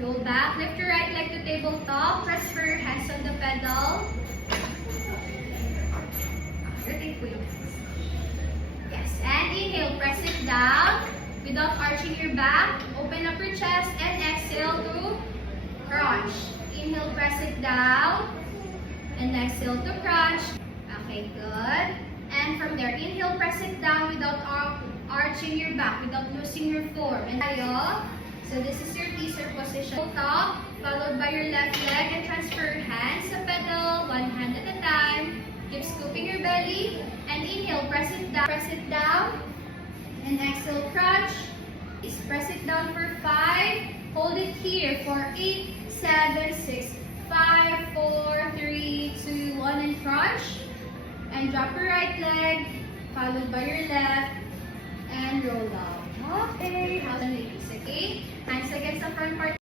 Roll back, lift your right leg to tabletop, press for your hands on the pedal. Rotate po yung hands. Yes, and inhale, press it down without arching your back. Open up your chest and exhale to crunch. Inhale, press it down and exhale to crunch. Okay, good. And from there, inhale, press it down without arching your back, without losing your form. And tayo. So this is your teaser position. Top, followed by your left leg and transfer your hands sa pedal, one hand at a time. Keep scooping your belly. And inhale, press it down. And exhale, crunch. Press it down for 5. Hold it here for 8, 7, 6, 5, 4, 3, 2, 1, and crunch. And drop your right leg, followed by your left, and roll down. Okay, how's the ladies, okay? Hands against the front part.